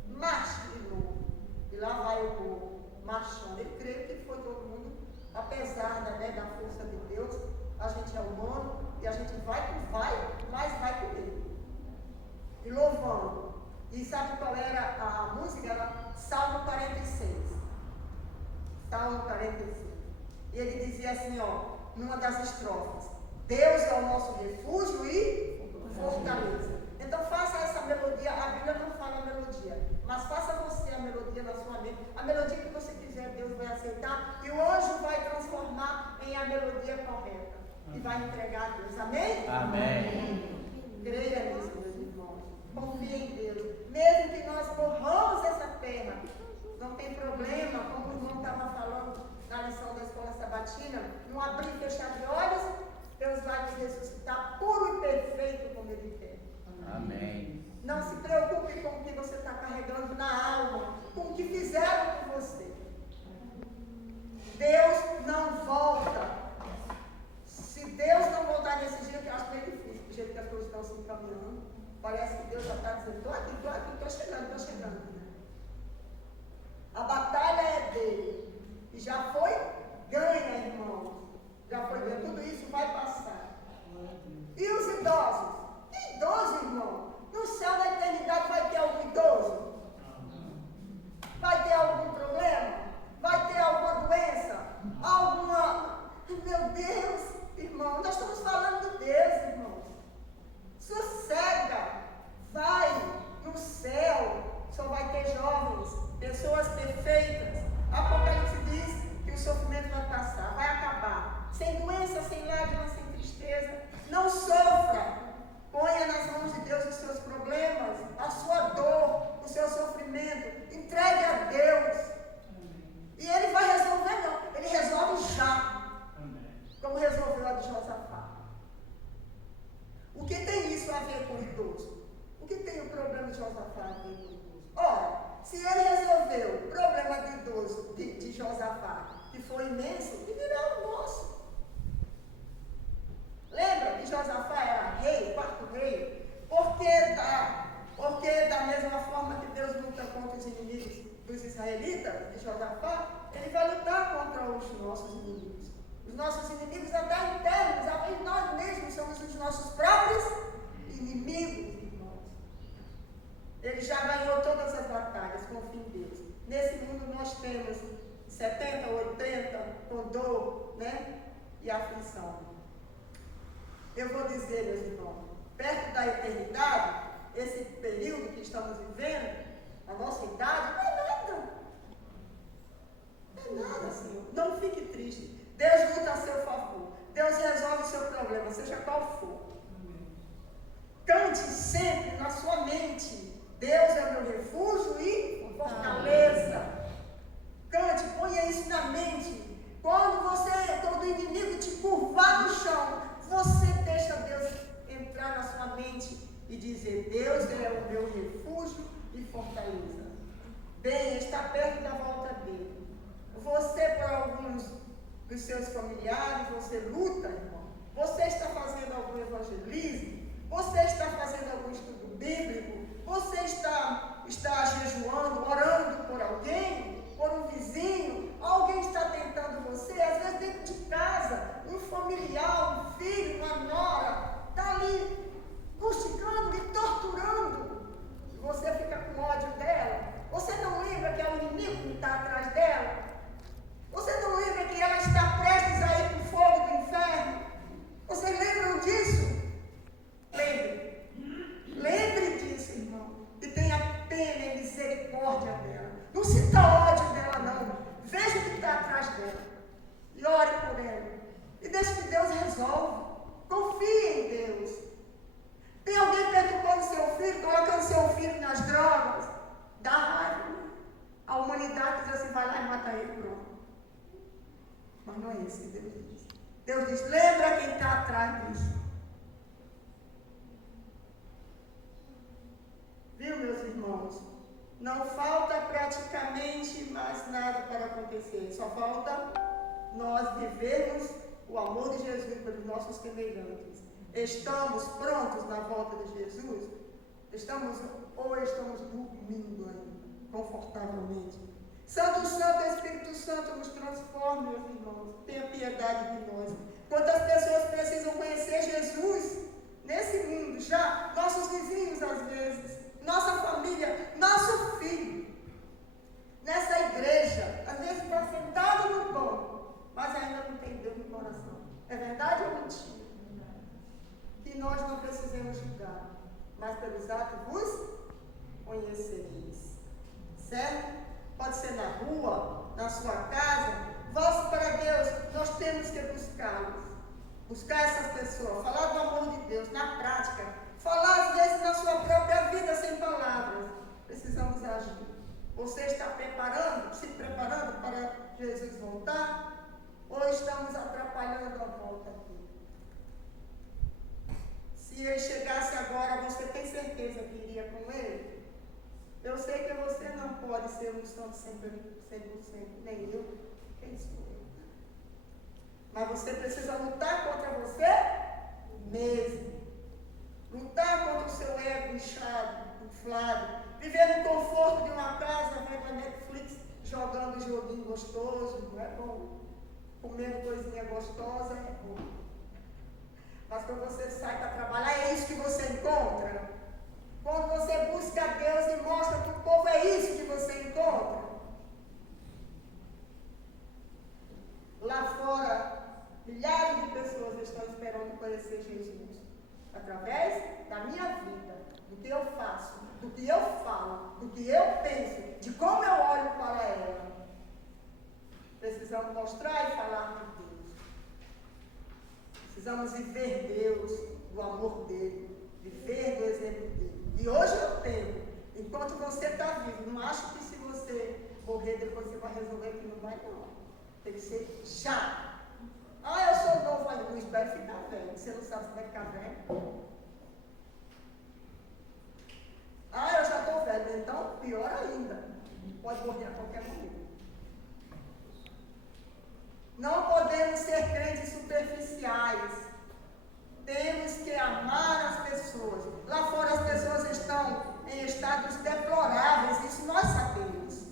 marche e louve. E lá vai o povo marchando. Eu creio que foi todo mundo, apesar da força de Deus. A gente é humano e a gente vai, mas vai com ele. E louvando. E sabe qual era a música? Era Salmo 46. Salmo 46. E ele dizia assim, ó, numa das estrofes: Deus é o nosso refúgio e fortaleza. Então faça essa melodia. A Bíblia não fala a melodia, mas faça você a melodia na sua mente. A melodia que você quiser, Deus vai aceitar. E o anjo vai transformar em a melodia correta. E vai entregar a Deus. Amém? Amém. Creia nisso, meus irmãos. Confie em Deus. Mesmo que nós morramos essa terra, não tem problema, como o irmão estava falando na lição da escola sabatina, não abrir e fechar de olhos, Deus vai te ressuscitar puro e perfeito como Ele quer. Amém. Não se preocupe com o que você está carregando na alma, com o que fizeram com você. Deus não volta. Se Deus não voltar nesse dia, que eu acho bem difícil, do jeito que as coisas estão se encaminhando, parece que Deus já está dizendo: estou aqui, estou chegando. A batalha é dele. E já foi ganha, irmão. Já foi ganha. Tudo isso vai passar. E os idosos? Que idoso, irmão? No céu da eternidade vai ter algum idoso? Vai ter algum problema? Vai ter alguma doença? Meu Deus, irmão, nós estamos falando de Deus, irmão. Sossega. Vai no céu. Só vai ter jovens, pessoas perfeitas. Apocalipse diz que o sofrimento vai passar, vai acabar. Sem doença, sem lágrimas, sem tristeza. Não sofra. Ponha nas mãos de Deus os seus problemas, a sua dor, o seu sofrimento. Entregue a Deus. E Ele vai resolver, não. Ele resolve já. Como resolveu a de Josafá. O que tem isso a ver com o idoso? O que tem o problema de Josafá a ver com o idoso? Ora, se ele resolveu o problema do idoso de Josafá, que foi imenso, que virá o nosso. Lembra que Josafá era rei, quarto rei? Porque da mesma forma que Deus luta contra os inimigos dos israelitas, de Josafá, Ele vai lutar contra os nossos inimigos. Os nossos inimigos até internos, e nós mesmos somos os nossos próprios inimigos, irmãos. Ele já ganhou todas as batalhas, confie em Deus. Nesse mundo nós temos 70, 80, com dor, né? e aflição. Eu vou dizer, meus irmãos, perto da eternidade, esse período que estamos vivendo, a nossa idade, não é nada. Não é nada, Senhor. Não fique triste. Deus luta a seu favor. Deus resolve o seu problema, seja qual for. Cante sempre na sua mente: Deus é meu refúgio e fortaleza. Cante, ponha isso na mente. Quando o inimigo te curvar no chão, você deixa Deus entrar na sua mente e dizer: Deus é o meu refúgio e fortaleza. Bem, está perto da volta dele. Você, por alguns dos seus familiares, você luta, irmão. Você está fazendo algum evangelismo? Você está fazendo algum estudo bíblico? Você está jejuando, orando por alguém? Por um vizinho? Alguém está tentando você? Às vezes dentro de casa, um familiar, um filho, uma nora, está ali castigando, lhe torturando. E você fica com ódio dela. Você não lembra que é o inimigo que está atrás dela? Você não lembra que ela está prestes a ir para o fogo do inferno? Vocês lembram disso? Lembre. Lembre disso, irmão. E tenha pena e misericórdia dela. Não sinta ódio dela, não. Veja o que está atrás dela. E ore por ela. E deixe que Deus resolve. Confie em Deus. Tem alguém perturbando seu filho, colocando seu filho nas drogas? Dá raiva. A humanidade diz assim: vai lá e mata ele, pronto. Mas não é isso que Deus diz. Deus diz: lembra quem está atrás disso. Viu, meus irmãos? Não falta praticamente mais nada para acontecer. Só falta nós vivermos o amor de Jesus pelos nossos semelhantes. Estamos prontos na volta de Jesus? Estamos dormindo ainda, confortavelmente? Santo, Santo, Espírito Santo, nos transforme, meus irmãos. Tenha piedade de nós. Quantas pessoas precisam conhecer Jesus nesse mundo já? Nossos vizinhos, às vezes. Nossa família, nosso filho. Nessa igreja, às vezes está sentado no banco, mas ainda não tem Deus no coração. É verdade ou mentira? Que nós não precisamos julgar, mas pelos atos vos conhecereis. Certo? Pode ser na rua, na sua casa. Volte para Deus, nós temos que buscá-los. Buscar essas pessoas, falar do amor de Deus na prática. Falar às vezes na sua própria vida sem palavras. Precisamos agir. Você está se preparando para Jesus voltar? Ou estamos atrapalhando a volta dele? Se ele chegasse agora, você tem certeza que iria com ele? Eu sei que você não pode ser um santo 100%, nem eu, quem sou eu? Mas você precisa lutar contra você mesmo. Lutar contra o seu ego inchado, inflado. Viver no conforto de uma casa, vendo a Netflix, jogando um joguinho gostoso, não é bom? Comendo coisinha gostosa, é bom. Mas quando você sai para trabalhar, é isso que você encontra. Quando você busca Deus e mostra para o povo, é isso que você encontra. Lá fora, milhares de pessoas estão esperando conhecer Jesus. Através da minha vida, do que eu faço, do que eu falo, do que eu penso, de como eu olho para ela. Precisamos mostrar e falar de Deus. Precisamos viver Deus, do amor dele, viver do exemplo dele. E hoje eu tenho, enquanto você está vivo, não acho que se você morrer depois você vai resolver que não vai, não. Tem que ser já. Eu sou novo ainda, não espero ficar velho. Você não sabe se vai ficar velho. Eu já estou velho, então pior ainda. Pode morrer a qualquer momento. Não podemos ser crentes superficiais. Temos que amar as pessoas. Lá fora as pessoas estão em estados deploráveis, isso nós sabemos.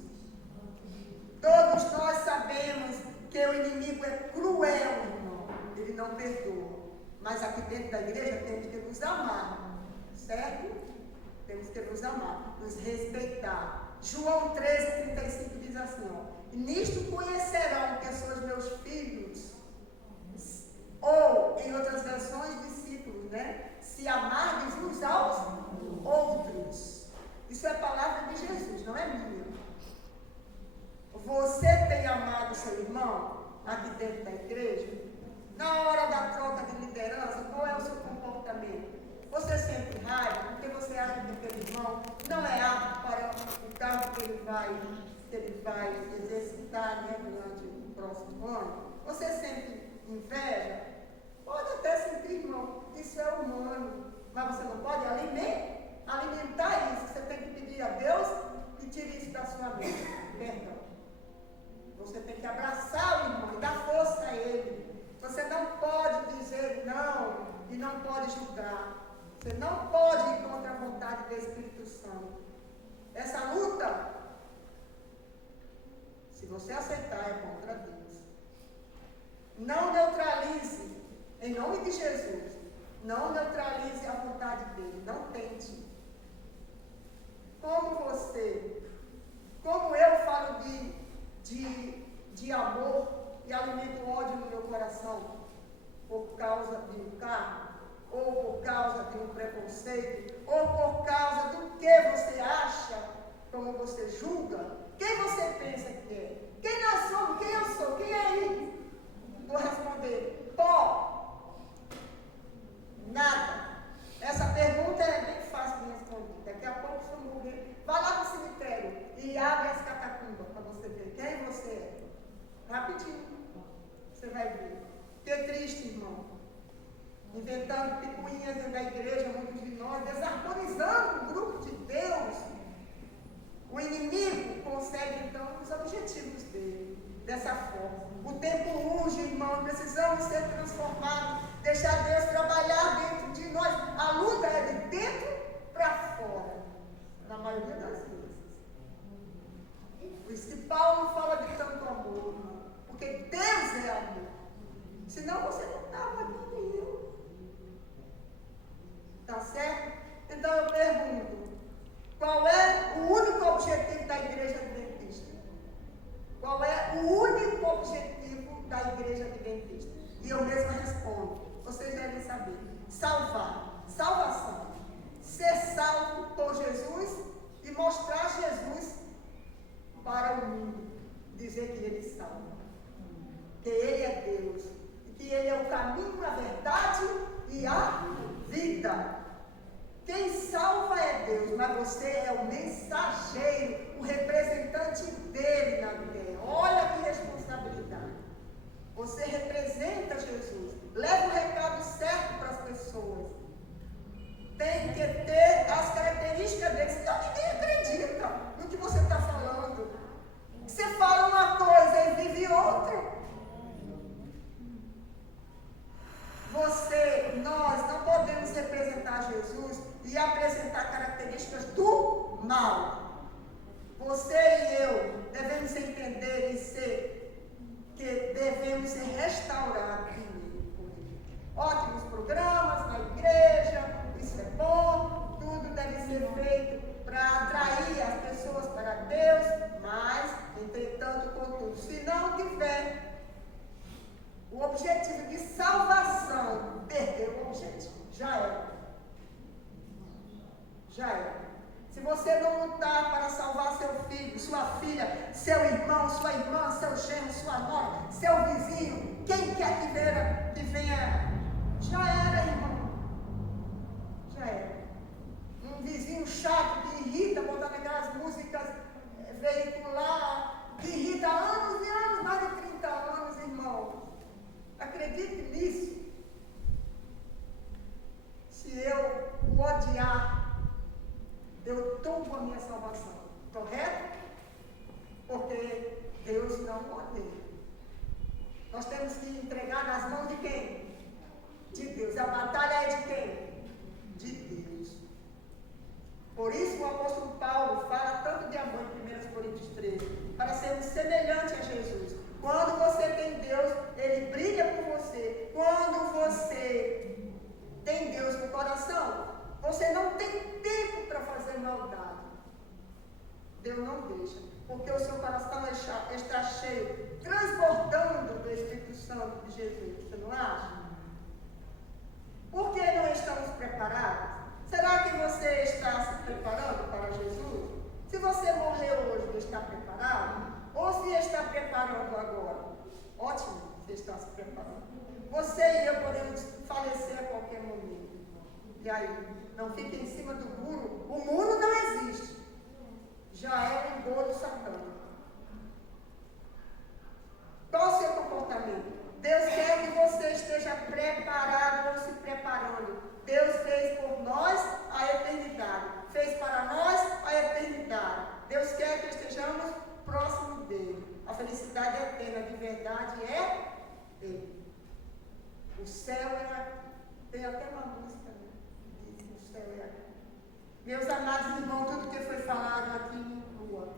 Todos nós sabemos que o inimigo é cruel, irmão. Ele não perdoa. Mas aqui dentro da igreja temos que nos amar. Certo? Temos que nos amar, nos respeitar. João 13:35 diz assim: nisto conhecerão que são os meus filhos, Ou, em outras versões, discípulos, né? Se amardes uns aos outros. Isso é palavra de Jesus, não é minha. Você tem amado seu irmão aqui dentro da igreja? Na hora da troca de liderança, qual é o seu comportamento? Você sente raiva porque você acha que aquele irmão não é apto para o cargo que ele vai exercitar, né, durante o próximo ano? Você sente inveja? Pode até sentir, irmão, isso é humano, mas você não pode alimentar isso. Você tem que pedir a Deus que tire isso da sua mente. Perdão. Você tem que abraçar o irmão e dar força a ele. Você não pode dizer não e não pode julgar. Você não pode ir contra a vontade do Espírito Santo. Essa luta, se você aceitar, é contra Deus. Não neutralize, em nome de Jesus, não neutralize a vontade dele. Não tente. Como eu falo de amor e alimento ódio no meu coração por causa de um carro, ou por causa de um preconceito, ou por causa do que você acha, como você julga, quem você pensa que é? Quem nós somos? Quem eu sou? Quem é ele? Vou responder: pó. Nada. Essa pergunta é bem fácil de responder. Daqui a pouco você morrer, vai lá no cemitério e abre as catacumbas para você ver quem você é. Rapidinho. Você vai ver. Que triste, irmão. Inventando picuinhas dentro da igreja, muitos de nós, desarmonizando o grupo de Deus. O inimigo consegue, então, os objetivos dele, dessa forma. O tempo urge, irmão, precisamos ser transformados, deixar Deus trabalhar dentro de nós. A luta é de dentro para fora, na maioria das vezes. Por isso que Paulo fala de tanto amor, irmão, porque Deus é amor. Senão você não estava aqui. Tá certo? Então eu pergunto: qual é o único objetivo da igreja adventista? Qual é o único objetivo da igreja adventista? E eu mesma respondo, vocês devem saber: salvar, salvação, ser salvo por Jesus e mostrar Jesus para o mundo, dizer que Ele salva, que Ele é Deus, e que Ele é o caminho, a verdade e a vida. Quem salva é Deus, mas você é o mensageiro, o representante dele na terra. Olha que responsabilidade. Você representa Jesus. Leva o recado certo para as pessoas. Tem que ter as características dele, senão ninguém acredita no que você está falando. Você fala uma coisa e vive outra. Nós não podemos representar Jesus e apresentar características do mal. Você e eu devemos entender que devemos ser restaurados primeiro por Ele. Ótimos programas na igreja, isso é bom, tudo deve ser feito para atrair as pessoas para Deus, mas, entretanto, contudo, se não tiver o objetivo de salvação, perdeu o objetivo. Já era. Já era. Se você não lutar para salvar seu filho, sua filha, seu irmão, sua irmã, seu genro, sua nora, seu vizinho, quem quer que venha, já era, irmão. Já era. Um vizinho chato que irrita, botando aquelas músicas veicular, que irrita há anos e anos, mais de 30 anos, irmão. Acredite nisso. Se eu o odiar, eu tombo a minha salvação. Correto? Porque Deus não o odeia. Nós temos que entregar nas mãos de quem? De Deus. A batalha é de quem? De Deus. Por isso o apóstolo Paulo fala tanto de amor em 1 Coríntios 13, para sermos semelhantes a Jesus. Quando você tem Deus, Ele brilha por você. Quando você tem Deus no coração, você não tem tempo para fazer maldade. Deus não deixa, porque o seu coração está cheio, transbordando do Espírito Santo de Jesus. Você não acha? E aí? Não fique em cima do muro. O muro não existe. Já é um engodo satânico. Qual o seu comportamento? Deus quer que você esteja preparado ou se preparando. Deus fez por nós a eternidade. Fez para nós a eternidade. Deus quer que estejamos próximos dele. A felicidade eterna de verdade é Ele. O céu é... Tem até uma música, né? Diz, o céu é... Meus amados irmãos, tudo que foi falado aqui inclua.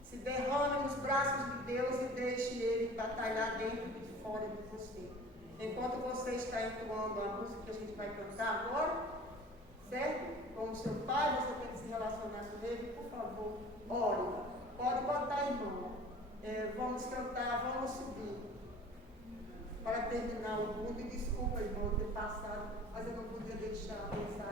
Se derrame nos braços de Deus e deixe Ele batalhar dentro e fora de você. Enquanto você está entoando a música que a gente vai cantar agora, certo? Com o seu pai, você tem que se relacionar com ele, por favor, ore. Pode botar, irmão. Vamos cantar, vamos subir. Para terminar o culto, e desculpa, irmão, ter passado, mas eu não podia deixar a mensagem.